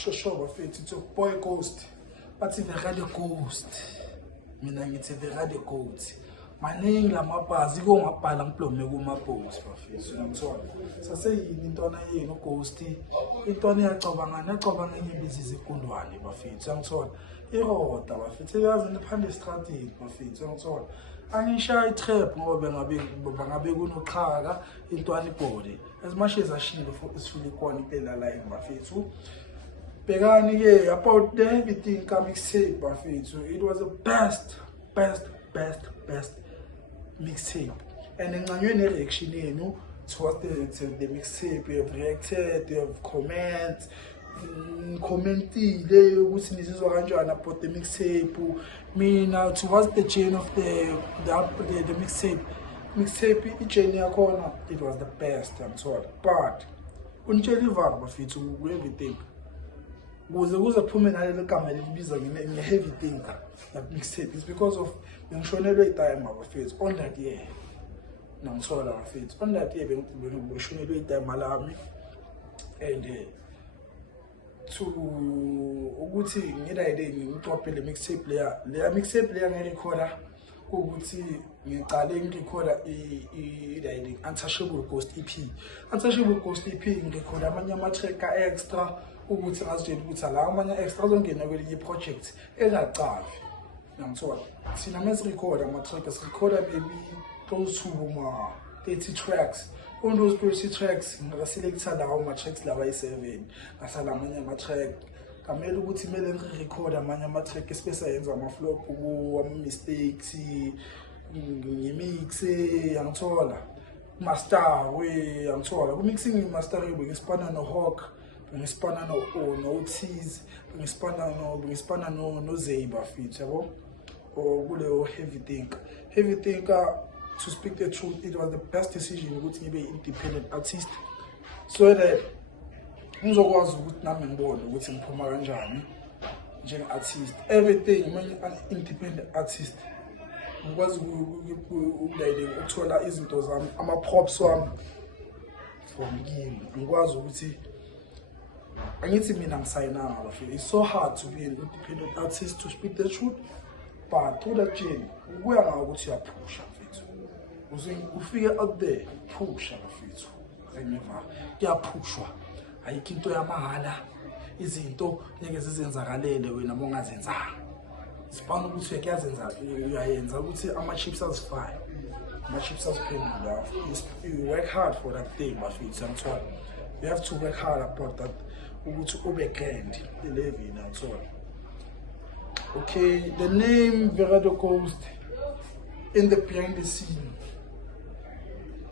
Sure bafethu, it's a boy ghost. Bathi vekade ghost. Mina ngithi vekade ghost. Maningi lamabhazi kongabhala ngiplome kuma-post bafethu. Uyangithola. Saseyini intwana yenu ghost. Intwana iyacabanga enye ibiza izigundwane bafethu. Uyangithola. Iroda bafethu. Yazi niphande estradini bafethu. Uyangithola. Angisha itrap ngoba ngabe kunoxhaka intwana ibhodi. As much as ashilo isifile khona impela live bafethu. Begani ke about everything mixtape bafethu. It was the best mixtape. And enqanyweni reaction yenu towards the mixtape, you have reacted, you have commentile ukuthi nizizwa kanjani about the mixtape. Mina towards the chain of the mixtape i-journey yakhona, it was the best, I'm sorry. But unitshela ivalo bafethu ku-everything kuze kuphume nalelo gama lelibiza nge-heavy thinker that mixtape is because of ngishonelwe itime bafethu on that year. Nangithola bafethu on that year bengishonelwe itime lami and to ukuthi ngirayide ngicophe le mixtape le mixtape leya ngirekhoda ukuthi ngiqale ngirekhoda i Untouchable Ghost EP. Untouchable Ghost EP ngirekhoda amanye ama-track extra ukuthi ngazitshela ukuthi la amanye extra azongena kwelinye project engacavi. Ngiyangithola. Thina mesirekhoda ama-track sirekhoda maybe close to 30 tracks. On those 30 tracks ngaselecta lawo ama-tracks lawa ayi-7 ngasala amanye ama-track kamele ukuthi kumele ngirekhode amanye ama-track esibesayenza ama-flop ama-mistakes ngimixe. Yangithola master yangithola ku-mixing i-master bengispana no-Hawk, bengispana no-Otis, bengispana no-Zay bafethu yabo kuleyo heavy thinker. To speak the truth, it was the best decision ukuthi ngibe independent artist, so that ngizokwazi ukuthi nami ngibone ukuthi ngiphuma kanjani njenge-artist. Everything an independent artist ngikwazi ukuthola izinto zami, ama-props wami from kimi. Ngikwazi ukuthi angithi mina ngisayinanga bafethu. It's so hard to be an independent artist, to speak the truth, but through that journey kuya ngakuthi uyaphusha mfethu. Ufike out there phusha bafethu. Remember kuyaphushwa, ayikho into yamahala. Izinto ngeke zizenzakalele wena mongazenzanga. Sibona ukuthi kuyazenza uyayenza ukuthi ama-chips azifaya, ama-chips aziphendula. You work hard for that thing bafethu. Ngiyathola. You have to work hard about that ukuthi ube grand elevini. Ngiyathola. Okay, the name Vekade Ghost in the behind the scene,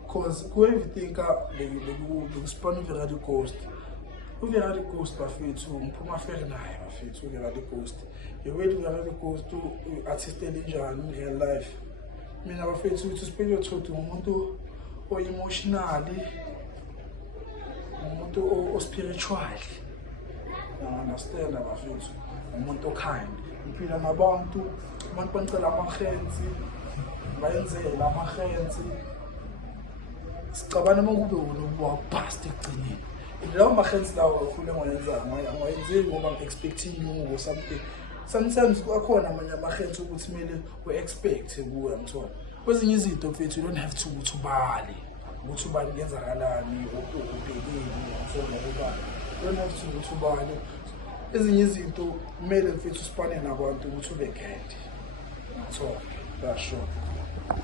because everything the spun Vekade Ghost. Vekade Ghost bafethu ngiphuma fair naye bafethu. Vekade Ghost the way Vekade Ghost artisted njani in real life. Mina bafethu to speak your truth, umuntu o-emotionally, umuntu o-spiritual. Understand bafethu, umuntu o-kind. Ngiphila nabantu, abantu banicela amahensi, bayenzela amahensi. Sicabana makube wabhast ekugcineni. Lawo mahensi lawo kakhulu engiyenzanga ngoba ngi-expecting you or something. Sometimes akhona amanye amahensi ukuthi kumele we-expect kuwe. Ngithola kwezinye izinto mfethu, you don't have to ukuthi ubale ukuthi ubani kuyenzakalani ubhekeni. Ngithola ngoba you don't have to ukuthi ubale ezinye izinto kumele mfethu usipane nabantu ukuthi ube grand. Ngithola. That's sure.